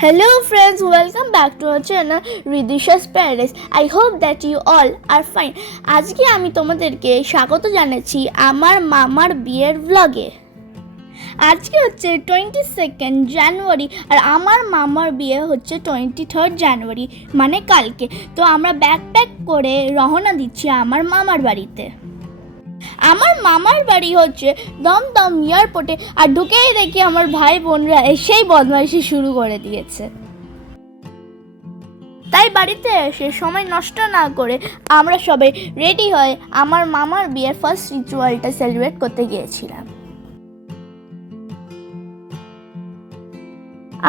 Hello friends, welcome back to our channel Ridisha's Paradise. I hope that you all are fine. আজকে আমি তোমাদেরকে স্বাগত জানাচ্ছি আমার মামার বিয়ের ব্লগে। আজকে হচ্ছে 22 জানুয়ারি আর আমার মামার বিয়ে হচ্ছে 23 জানুয়ারি মানে কালকে। তো আমরা ব্যাকপ্যাক করে রওনা দিচ্ছি আমার মামার বাড়িতে। আমার মামার বাড়ি হচ্ছে দমদম এয়ারপোর্টে, আর ঢুকেই দেখি আমার ভাই বোনরা এসেই বদমাইশি শুরু করে দিয়েছে। তাই বাড়িতে এসে সময় নষ্ট না করে আমরা সবাই রেডি হয়ে আমার মামার বিয়ের ফার্স্ট রিচুয়ালটা সেলিব্রেট করতে গিয়েছিলাম।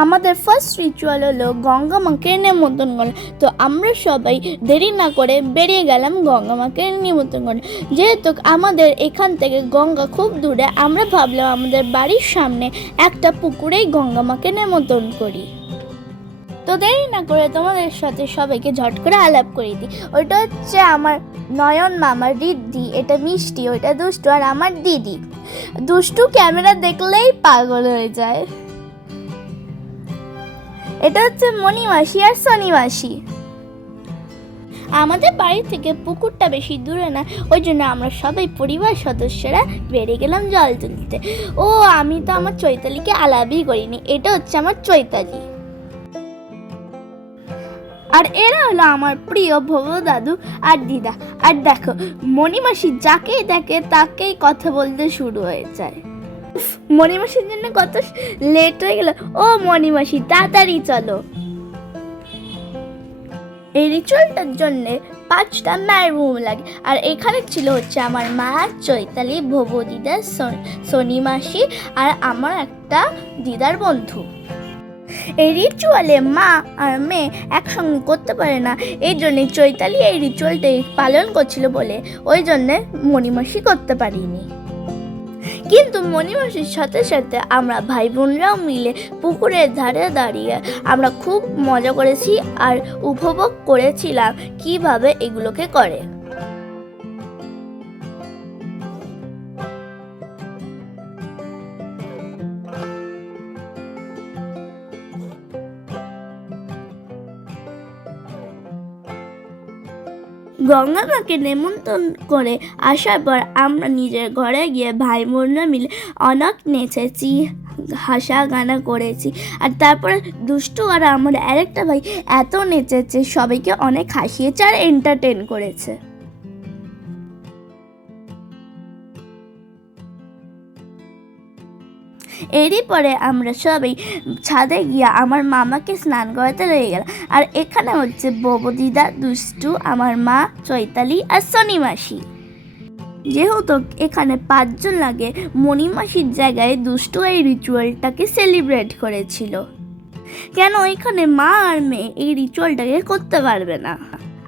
আমাদের ফার্স্ট রিচুয়াল হলো গঙ্গা মাকে নিমন্ত্রণ করা। তো আমরা সবাই দেরি না করে বেরিয়ে গেলাম গঙ্গা মাকে নিমন্ত্রণ করে। যেহেতু আমাদের এখান থেকে গঙ্গা খুব দূরে, আমরা ভাবলাম আমাদের বাড়ির সামনে একটা পুকুরেই গঙ্গা মাকে নিমন্ত্রণ করি। তো দেরি না করে তোমাদের সাথে সবাইকে ঝট করে আলাপ করে দিই। ওইটা হচ্ছে আমার নয়ন মামা, রিদ্ধি, এটা মিষ্টি, ওইটা দুষ্টু, আর আমার দিদি। দুষ্টু ক্যামেরা দেখলেই পাগল হয়ে যায়। এটা হচ্ছে মণি মাসি আর সনি মাসি। আমাদের বাড়ি থেকে পুকুরটা বেশি দূরে না, ওই জন্য আমরা সবাই পরিবার সদস্যরা বেরিয়ে গেলাম জল তুলতে। ও আমি তো আমার চৈতালিকে আলাপই করিনি, এটা হচ্ছে আমার চৈতালি। আর এরা হলো আমার প্রিয় ভব দাদু আর দিদা। আর দেখো মণি মাসি যাকেই দেখে তাকেই কথা বলতে শুরু হয়ে যায়। মণিমাসির জন্য কত লেট হয়ে গেল। ও মণিমাসি তাড়াতাড়ি চলো। এই রিচুয়ালটার জন্য 5টা ম্যারুম লাগে, আর এখানে ছিল হচ্ছে আমার মা, চৈতালি, ভব দিদা, সনি মাসি আর আমার একটা দিদার বন্ধু। এই রিচুয়ালে মা আর মেয়ে একসঙ্গে করতে পারে না, এই জন্যে চৈতালি এই রিচুয়ালটা পালন করছিল বলে ওই জন্যে মণিমাসি করতে পারিনি। কিন্তু মণিমাসির সাথে সাথে আমরা ভাই বোনরাও মিলে পুকুরের ধারে দাঁড়িয়ে আমরা খুব মজা করেছি আর উপভোগ করেছিলাম কিভাবে এগুলোকে করে। গঙ্গা মাকে নেমন্তন্ন করে আসার পর আমরা নিজের ঘরে গিয়ে ভাই বোনরা মিলে অনেক নেচেছি, হাসা গানা করেছি। আর তারপরে দুষ্টু আর আমার আরেকটা ভাই এত নেচেছে, সবাইকে অনেক হাসিয়েছে আর এন্টারটেন করেছে। এরই পরে আমরা সবাই ছাদে গিয়ে আমার মামাকে স্নান করাতে লেগে গেলাম। আর এখানে হচ্ছে ববদিদা, দুষ্টু, আমার মা, চৈতালি আর সনি মাসি। যেহেতু এখানে 5 জন লাগে, মণিমাসির জায়গায় দুষ্টু এই রিচুয়ালটাকে সেলিব্রেট করেছিল। কেন এখানে মা আর মেয়ে এই রিচুয়ালটাকে করতে পারবে না।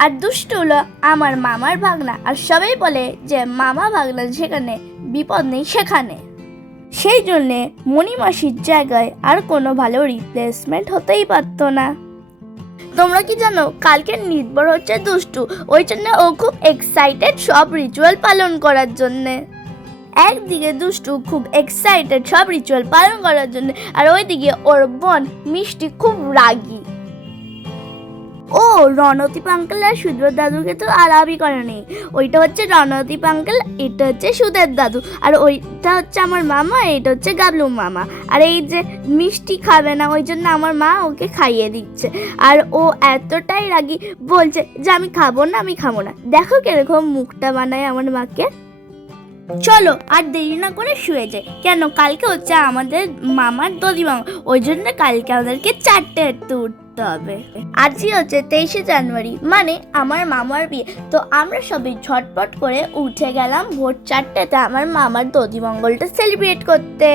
আর দুষ্টু হলো আমার মামার ভাগনা, আর সবাই বলে যে মামা ভাগনা যেখানে বিপদ নেই সেখানে। সেই জন্যে মণিমাসির জায়গায় আর কোনো ভালো রিপ্লেসমেন্ট হতেই পারতো না। তোমরা কি জানো কালকের নির্ভর হচ্ছে দুষ্টু, ওই জন্য ও খুব এক্সাইটেড সব রিচুয়াল পালন করার জন্যে। একদিকে দুষ্টু খুব এক্সাইটেড সব রিচুয়াল পালন করার জন্য, আর ওইদিকে ওর বোন মিষ্টি খুব রাগী। ও রণদীপ আঙ্কেল আর সুদের দাদুকে তো আলাপই করেনি। ওইটা হচ্ছে রণদীপ আঙ্কেল, এটা হচ্ছে সুদের দাদু, আর ওইটা হচ্ছে আমার মামা, এটা হচ্ছে গাবলু মামা। আর এই যে মিষ্টি খাবে না, ওই জন্য আমার মা ওকে খাইয়ে দিচ্ছে। আর ও এতটাই রাগী, বলছে যে আমি খাবো না। দেখো কিরকম মুখটা বানায় আমার মাকে। চলো আর দেরি না করে শুয়ে যাই। কেন কালকে হচ্ছে আমাদের মামার দদিমা, ওই জন্য কালকে আমাদেরকে 4টে উঠতে হবে। আজই হচ্ছে 23 জানুয়ারি মানে আমার মামার বিয়ে। তো আমরা সবাই ঝটপট করে উঠে গেলাম ভোর 4টেতে আমার মামার দধিমঙ্গলটা সেলিব্রেট করতে।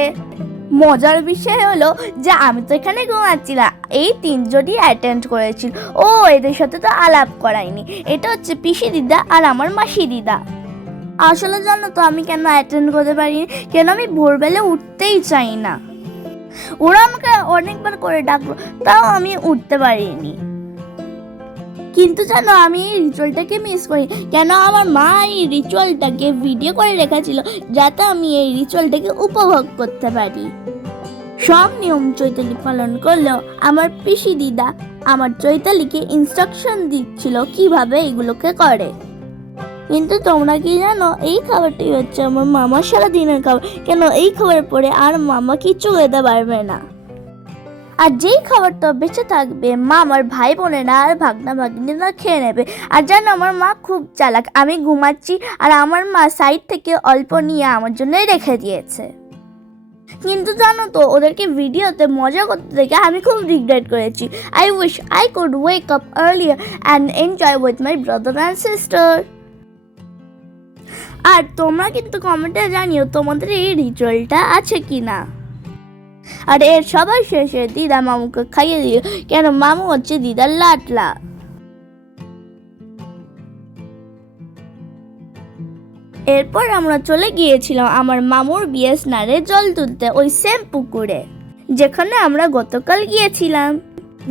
মজার বিষয় হলো যে আমি তো এখানে ঘুমাচ্ছিলাম, এই 3 জনই অ্যাটেন্ড করেছিল। ও এদের সাথে তো আলাপ করাইনি। এটা হচ্ছে পিসি দিদা আর আমার মাসি দিদা। আসলে জানো তো আমি কেন অ্যাটেন্ড করতে পারিনি, কেন আমি ভোরবেলা উঠতেই চাই না। ওরা আমাকে অনেকবার করে ডাকলো, তাও আমি উঠতে পারিনি। কিন্তু জানো আমি এই রিচুয়ালটাকে মিস করি। কেন আমার মা এই রিচুয়ালটাকে ভিডিও করে রেখেছিল যাতে আমি এই রিচুয়ালটাকে উপভোগ করতে পারি। সব নিয়ম চৈতালি পালন করলেও আমার পিসি দিদা আমার চৈতালিকে ইনস্ট্রাকশন দিচ্ছিল কিভাবে এগুলোকে করে। কিন্তু তোমরা কি জানো, এই খাবারটি হচ্ছে আমার মামার সারাদিনের খাবার। কেন এই খাবারের পরে আর মামা কিচ্ছু খেতে পারবে না। আর যেই খাবারটা বেঁচে থাকবে মা আমার ভাই বোনেরা আর ভাগনা ভাগ্নিরা খেয়ে নেবে। আর জানো আমার মা খুব চালাক, আমি ঘুমাচ্ছি আর আমার মা সাইড থেকে অল্প নিয়ে আমার জন্যই রেখে দিয়েছে। কিন্তু জানো তো, ওদেরকে ভিডিওতে মজা করতে দেখে আমি খুব রিগ্রেট করেছি। I wish I could wake up earlier and enjoy with my brother and sister. আর তোমরা কিন্তু কমেন্টে জানিও তোমাদের এই রিচুয়ালটা আছে কি না। আর এর সবার শেষে দিদা মামুকে খাইয়ে দিল, কেন মামু হচ্ছে দিদার লাটলা। এরপর আমরা চলে গিয়েছিলাম আমার মামুর বিয়ে স্নানে জল তুলতে, ওই সেম পুকুরে যেখানে আমরা গতকাল গিয়েছিলাম।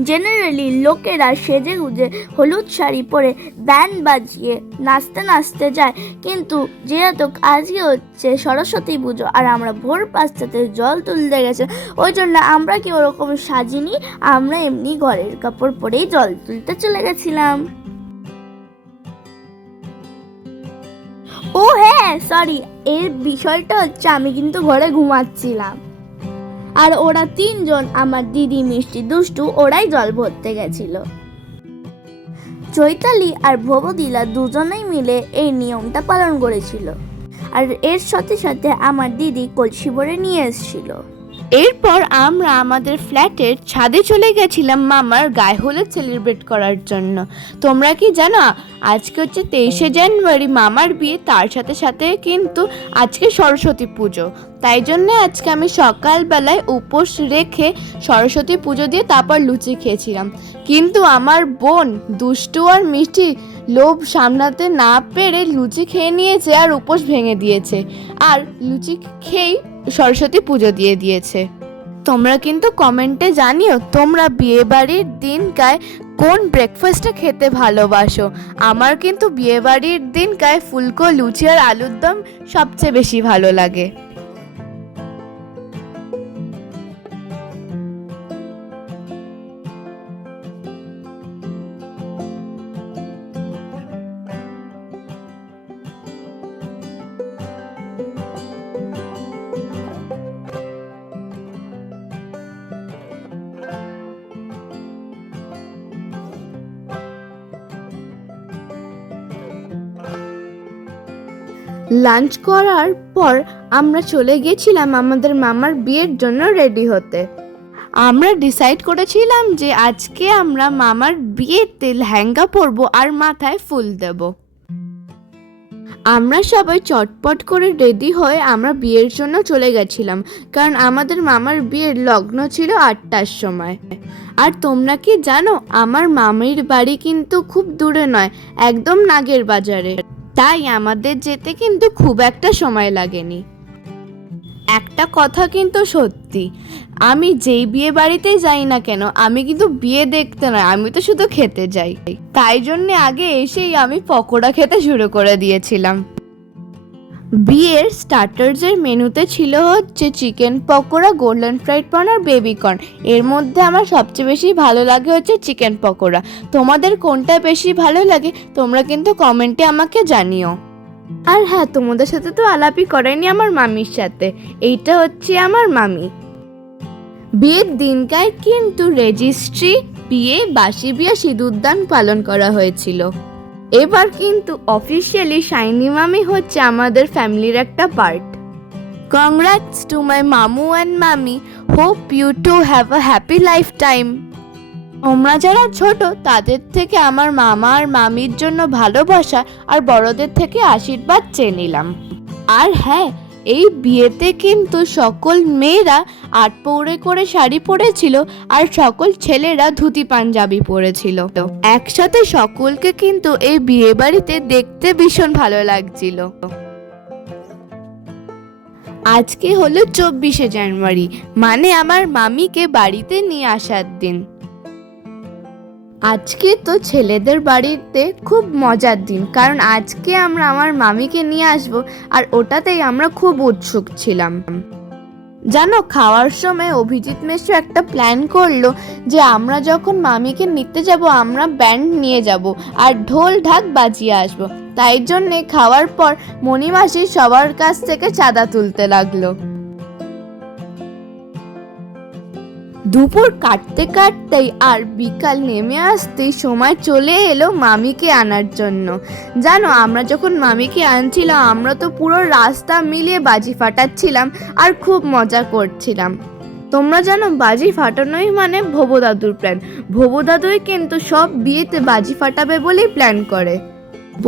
জেনারেলি লোকেরা সেজে গুজে হলুদ শাড়ি পরে ব্যান্ড বাজিয়ে নাচতে নাচতে যায়, কিন্তু যেহেতু আজকে হচ্ছে সরস্বতী পুজো আর আমরা ভোর 5টাতে জল তুলতে গেছি, ওই জন্য আমরা কি ওরকম সাজিনি, আমরা এমনি ঘরের কাপড় পরেই জল তুলতে চলে গেছিলাম। ও হ্যাঁ, সরি, এর বিষয়টা হচ্ছে আমি কিন্তু ঘরে ঘুমাচ্ছিলাম আর ওরা 3 জন আমার দিদি মিষ্টি দুষ্টু ওরাই জল ভরতে গেছিল। চৈতালি আর ভবদিলা দুজনেই মিলে এই নিয়মটা পালন করেছিল। আর এর সাথে সাথে আমার দিদি কলসি ভরে নিয়ে এসেছিল। এরপর আমরা আমাদের ফ্ল্যাটের ছাদে চলে গেছিলাম মামার গায়ে হলুদ সেলিব্রেট করার জন্য। তোমরা কি জানো, আজকে হচ্ছে 23শে জানুয়ারি মামার বিয়ে, তার সাথে সাথে কিন্তু আজকে সরস্বতী পুজো। তাই জন্যে আজকে আমি সকালবেলায় উপোস রেখে সরস্বতী পুজো দিয়ে তারপর লুচি খেয়েছিলাম। কিন্তু আমার বোন দুষ্টু আর মিষ্টি লোভ সামলাতে না পেরে লুচি খেয়ে নিয়েছে আর উপোস ভেঙে দিয়েছে, আর লুচি খেয়েই সরস্বতী পুজো দিয়ে দিয়েছে। তোমরা কিন্তু কমেন্টে জানিও তোমরা বিয়ে বাড়ির দিনকায় কোন ব্রেকফাস্টটা খেতে ভালোবাসো। আমার কিন্তু বিয়ে বাড়ির দিনকায় ফুলকো লুচি আর আলুর দম সবচেয়ে বেশি ভালো লাগে। লাঞ্চ করার পর আমরা চলে গেছিলাম আমাদের মামার বিয়ের জন্য রেডি হতে। আমরা ডিসাইড করেছিলাম যে আজকে আমরা মামার বিয়েতে লেহেঙ্গা পরবো আর মাথায় ফুল দেব। আমরা সবাই চটপট করে রেডি হয়ে আমরা বিয়ের জন্য চলে গেছিলাম, কারণ আমাদের মামার বিয়ের লগ্ন ছিল 8টার সময়। আর তোমরা কি জানো, আমার মামির বাড়ি কিন্তু খুব দূরে নয়, একদম নাগের বাজারে, তাই আমাদের যেতে কিন্তু খুব একটা সময় লাগেনি। একটা কথা কিন্তু সত্যি, আমি যেই বিয়ে বাড়িতেই যাই না কেন আমি কিন্তু বিয়ে দেখতে নয়, আমি তো শুধু খেতে যাই। তাই জন্যে আগে এসেই আমি পকোড়া খেতে শুরু করে দিয়েছিলাম। বিয়ের স্টার্টার্সের মেনুতে ছিল হচ্ছে chicken pakora, golden fried prawn আর বেবি কর্ন। এর মধ্যে আমার সবচেয়ে বেশি ভালো লাগে হচ্ছে চিকেন পকোড়া। তোমাদের কোনটা বেশি ভালো লাগে তোমরা কিন্তু কমেন্টে আমাকে জানিও। আর হ্যাঁ, তোমাদের সাথে তো আলাপই করাইনি আমার মামির সাথে, এইটা হচ্ছে আমার মামি। বিয়ের দিনকায় কিন্তু রেজিস্ট্রি, বিয়ে, বাসি বিয়ে, সিঁদুরদান পালন করা হয়েছিল। এবার কিন্তু অফিসিয়ালি শাইনি মামি হচ্ছে আমাদের ফ্যামিলির একটা পার্ট। কংগ্রাটস টু মাই মামু অ্যান্ড মামি, hope you to have a happy life time. তোমরা যারা ছোট তাদের থেকে আমার মামা আর মামির জন্য ভালোবাসা আর বড়দের থেকে আশীর্বাদ চেয়ে নিলাম। আর হ্যাঁ, এই বিয়েতে কিন্তু সকল মেয়েরা আটপৌরে করে শাড়ি পরেছিল আর সকল ছেলেরা ধুতি পাঞ্জাবি পরেছিল। একসাথে সকলকে কিন্তু এই বিয়ে বাড়িতে দেখতে ভীষণ ভালো লাগছিল। আজকে হলো 24শে জানুয়ারি, মানে আমার মামিকে বাড়িতে নিয়ে আসার দিন। আজকে তো ছেলেদের বাড়িতে খুব মজার দিন, কারণ আজকে আমরা আমার মামিকে নিয়ে আসব, আর ওটাতেই আমরা খুব উৎসুক ছিলাম। জানো, খাওয়ার সময় অভিজিৎ মেশো একটা প্ল্যান করলো যে আমরা যখন মামিকে নিতে যাব আমরা ব্যান্ড নিয়ে যাব আর ঢোল ঢাক বাজিয়ে আসবো। তাই জন্যে খাওয়ার পর মণিমাসি সবার কাছ থেকে চাঁদা তুলতে লাগলো। দুপুর কাটতে কাটতেই আর বিকাল নেমে আসতেই সময় চলে এলো মামিকে আনার জন্য। জানো, আমরা যখন মামিকে আনছিলাম আমরা তো পুরো রাস্তা মিলিয়ে বাজি ফাটাচ্ছিলাম আর খুব মজা করছিলাম। তোমরা জানো, বাজি ফাটানোই মানে ভোবো দাদুর প্ল্যান। ভোবো দাদুই কিন্তু সব বিয়েতে বাজি ফাটাবে বলেই প্ল্যান করে।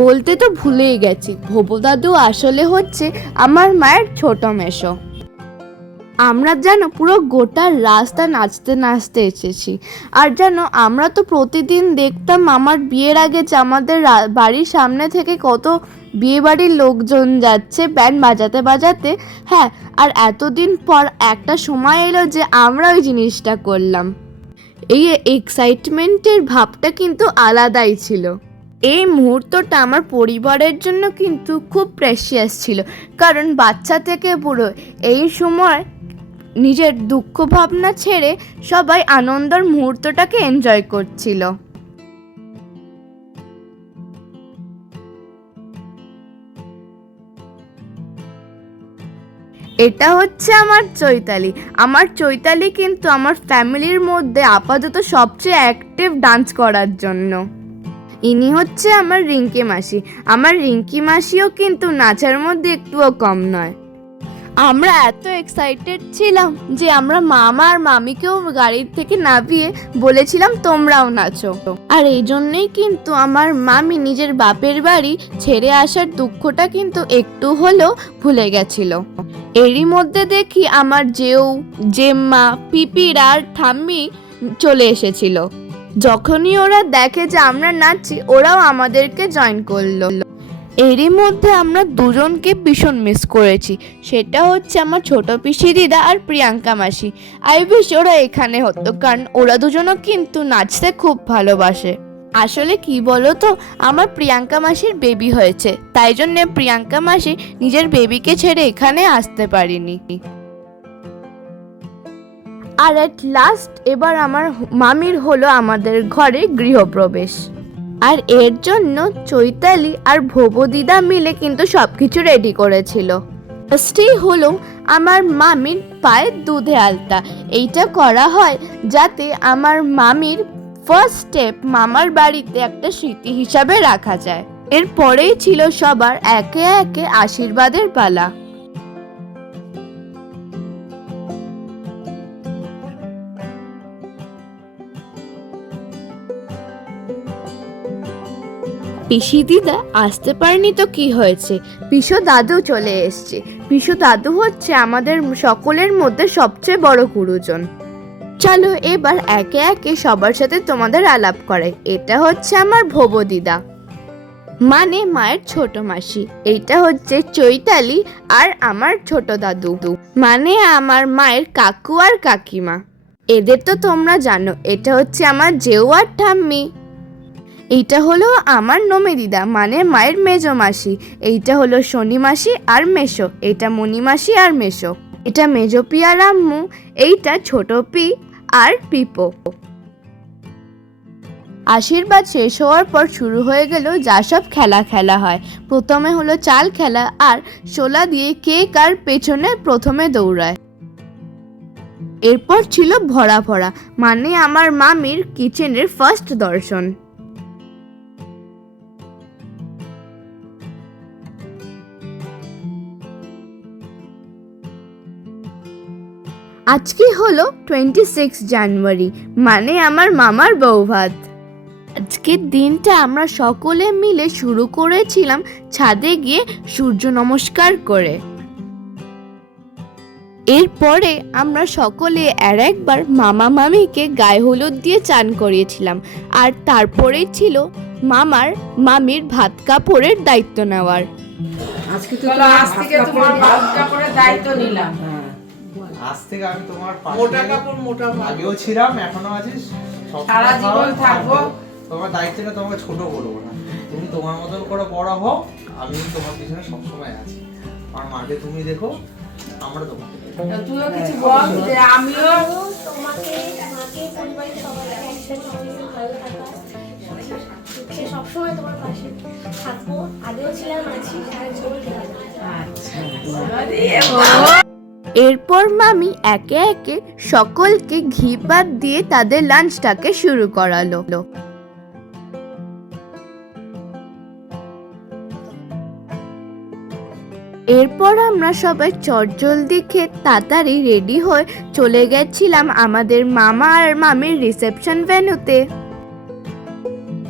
বলতে তো ভুলেই গেছি, ভোবো দাদু আসলে হচ্ছে আমার মায়ের ছোট মেশো। আমরা জানো পুরো গোটা রাস্তা নাচতে নাচতে এসেছি। আর জানো, আমরা তো প্রতিদিন দেখতাম আমার বিয়ের আগে যে আমাদের বাড়ির সামনে থেকে কত বিয়ে বাড়ির লোকজন যাচ্ছে ব্যান্ড বাজাতে বাজাতে। হ্যাঁ, আর এতদিন পর একটা সময় এলো যে আমরা ওই জিনিসটা করলাম। এই এক্সাইটমেন্টের ভাবটা কিন্তু আলাদাই ছিল। এই মুহূর্তটা আমার পরিবারের জন্য কিন্তু খুব প্রেশিয়াস ছিল, কারণ বাচ্চা থেকে বুড়ো এই সময় নিজের দুঃখ ভাবনা ছেড়ে সবাই আনন্দের মুহূর্তটাকে এনজয় করছিল। এটা হচ্ছে আমার চৈতালি। আমার চৈতালি কিন্তু আমার ফ্যামিলির মধ্যে আপাতত সবচেয়ে অ্যাক্টিভ ডান্স করার জন্য। ইনি হচ্ছে আমার রিঙ্কি মাসি। আমার রিঙ্কি মাসিও কিন্তু নাচার মধ্যে একটুও কম নয়। আমরা এত এক্সাইটেড ছিলাম যে আমরা মামা আর মামিকেও গাড়ির থেকে নামিয়ে বলেছিলাম তোমরাও নাচো। আর এই জন্যই কিন্তু আমার মামি নিজের বাপের বাড়ি ছেড়ে আসার দুঃখটা কিন্তু একটু হলেও ভুলে গেছিল। এরই মধ্যে দেখি আমার জেম্মা, পিপির আর ঠাম্মি চলে এসেছিল। যখনই ওরা দেখে যে আমরা নাচছি ওরাও আমাদেরকে জয়েন করলো। এরই মধ্যে আমরা দুজনকে ভীষণ মিস করেছি। সেটা হচ্ছে আমার ছোট পিসি দিদা আর প্রিয়াঙ্কা মাসি। আই উইশ ওরা এখানে হতো, কারণ ওরা দুজনও কিন্তু নাচতে খুব ভালোবাসে। আসলে কি বলো তো, আমার প্রিয়াঙ্কা মাসির বেবি হয়েছে, তাই জন্য প্রিয়াঙ্কা মাসি নিজের বেবিকে ছেড়ে এখানে আসতে পারিনি। আর এট লাস্ট এবার আমার মামির হলো আমাদের ঘরে গৃহপ্রবেশ। আর এর জন্য চৈতালি আর ভোবো দিদা মিলে কিন্তু সবকিছু রেডি করেছিল। ফার্স্টেই হলো আমার মামির পায়ের দুধে আলতা। এইটা করা হয় যাতে আমার মামির ফার্স্ট স্টেপ মামার বাড়িতে একটা স্মৃতি হিসাবে রাখা যায়। এরপরেই ছিল সবার একে একে আশীর্বাদের পালা। পিসি দিদা আসতে পারেনি তো কি হয়েছে, পিসো দাদু চলে এসছে। পিসো দাদু হচ্ছে আমাদের সকলের মধ্যে সবচেয়ে বড় গুরুজন। চলো এবার একে একে সবার সাথে তোমাদের আলাপ করাই। এটা হচ্ছে আমার ভোবো দিদা, মানে মায়ের ছোট মাসি। এইটা হচ্ছে চৈতালি আর আমার ছোট দাদু, মানে আমার মায়ের কাকু আর কাকিমা। এদের তো তোমরা জানো। এটা হচ্ছে আমার জেউ আর ঠাম্মি। এইটা হলো আমার নমে দিদা, মানে মায়ের মেজো মাসি। এইটা হলো শনি মাসি আর মেশো। এটা মণি মাসি আর মেশো। এটা মেজো পি আর আম্মু। এইটা ছোট পি আর পিপো। আশীর্বাদ শেষ হওয়ার পর শুরু হয়ে গেল যা সব খেলা হয়। প্রথমে হলো চাল খেলা, আর শোলা দিয়ে কে কার পেছনে প্রথমে দৌড়ায়। এরপর ছিল ভরা ভরা, মানে আমার মামির কিচেনের ফার্স্ট দর্শন। আজকে হলো 26 জানুয়ারি, মানে আমার মামার বৌভাত। আজকের দিনটা আমরা সকলে মিলে শুরু করেছিলাম ছাদে গিয়ে সূর্য নমস্কার করে। এরপরে আমরা সকলে আর একবার মামা মামিকে গায়ে হলুদ দিয়ে চান করিয়েছিলাম। আর তারপরেই ছিল মামির ভাত কাপড়ের দায়িত্ব নেওয়ার। আজকে তোমার ভাত কাপড়ের দায়িত্ব নিলাম। আজ থেকে আমি তোমার মোটা কাপড় মোটা ভাত। আগেও ছিলাম, এখনো আছিস, সারা জীবন থাকবো। তোমার দায়িত্বটা তোমাকে ছোট করবো না। তুমি তোমার মতন করে বড় হও, আমি তোমার পিছনে সবসময় আছি। আমার মাকে তুমি দেখো, আমরা তোমাকে তুইও কিছু বল যে আমিও তোমাকে পরিবারের সবাই একসাথে অনেক ভালো থাকা সে সবসময় তোমার পাশে থাকবো, আগেও ছিলাম, আছি, সারা জীবন থাকবো। এরপর মামি একে একে সকলকে ঘি ভাত দিয়ে তাদের লাঞ্চটাকে শুরু করালো। এরপর আমরা সবাই চটজলদি খেয়ে তাড়াতাড়ি রেডি হয়ে চলে গেছিলাম আমাদের মামা আর মামির রিসেপশন ভেন্যুতে।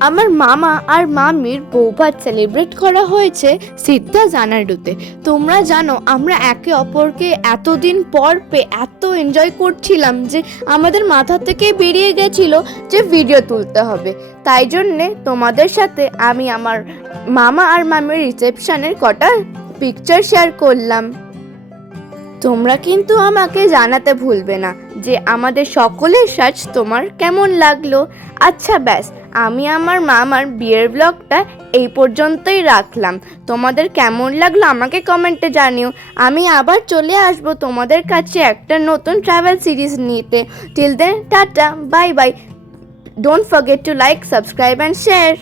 আমার মামা আর মামির বৌভাত সেলিব্রেট করা হয়েছে সিদ্ধা জানাডুতে। তোমরা জানো আমরা একে অপরকে এতদিন পর পেয়ে এত এনজয় করছিলাম যে আমাদের মাথা থেকে বেরিয়ে গেছিল যে ভিডিও তুলতে হবে। তাই জন্যে তোমাদের সাথে আমি আমার মামা আর মামির রিসেপশনের কটা পিকচার শেয়ার করলাম। তোমরা কিন্তু আমাকে জানাতে ভুলবে না যে আমাদের সকলের সাজ তোমার কেমন লাগলো। আচ্ছা ব্যাস, আমি আমার মামার বিয়ের ব্লগটা এই পর্যন্তই রাখলাম। তোমাদের কেমন লাগলো আমাকে কমেন্টে জানিও। আমি আবার চলে আসবো তোমাদের কাছে একটা নতুন ট্রাভেল সিরিজ নিতে। টিল দেন টাটা, bye bye. Don't forget to like, subscribe and share.